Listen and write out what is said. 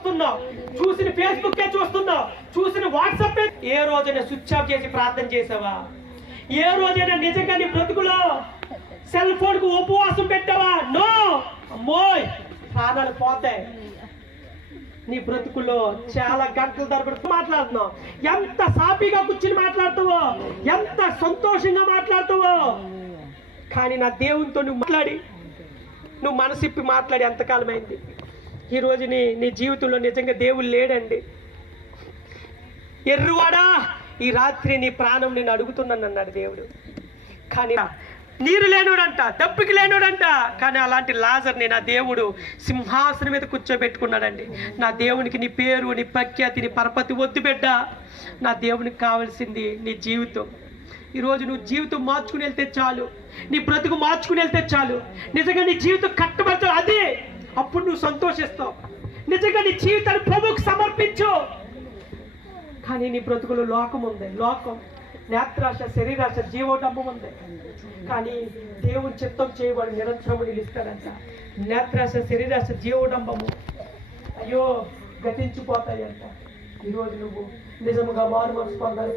చూస్తున్నావు, చూసిన ఫేస్బుక్ చూస్తున్నావు, చూసిన వాట్సాప్. ఏ రోజైనా స్విచ్ ఆఫ్ చేసి ప్రార్థన చేసావా? ఏ రోజైనా నిజంగా నీ బ్రతుకులో సెల్ ఫోన్ కు ఉపవాసం పెట్టావా? నో. అమ్మోయ్, ప్రాణాలు పోతాయి. నీ బ్రతుకులో చాలా గంటల తరబడి మాట్లాడుతున్నావు. ఎంత సాఫీగా కూర్చుని మాట్లాడుతావో, ఎంత సంతోషంగా మాట్లాడుతావో. కానీ నా దేవునితో నువ్వు మాట్లాడి, నువ్వు మనసిప్పి మాట్లాడి ఎంతకాలమైంది? ఈరోజు నీ జీవితంలో నిజంగా దేవుడు లేడండి. ఎర్రువాడా, ఈ రాత్రి నీ ప్రాణం నేను అడుగుతున్నాను అన్నాడు దేవుడు. కానీ నీరు లేనుడంట, దప్పికి లేనుడంట. కానీ అలాంటి లాజర్ని నా దేవుడు సింహాసనం మీద కూర్చోబెట్టుకున్నాడండి. నా దేవునికి నీ పేరు, నీ ప్రఖ్యాతి, నీ పరపతి వద్దు బిడ్డ. నా దేవునికి కావాల్సింది నీ జీవితం. ఈరోజు నువ్వు జీవితం మార్చుకుని వెళ్తే చాలు, నీ బ్రతుకు మార్చుకుని వెళ్తే చాలు. నిజంగా నీ జీవితం కట్టబడతావు, అదే అప్పుడు నువ్వు సంతోషిస్తావు. నిజంగా నీ జీవితాన్ని ప్రభువుకు సమర్పించు. కానీ నీ బ్రతుకులో లోకం ఉంది. లోకం, నేత్రాశ, శరీరాశ, జీవోడంబం ఉంది. కానీ దేవుని చిత్తం చేయబడి నిరంతరము నిలుస్తాడంట. నేత్రాశ, శరీరాశ, జీవోడంబము అయ్యో గతించిపోతాయంట. ఈరోజు నువ్వు నిజముగా మారు మనసు పొందాలి.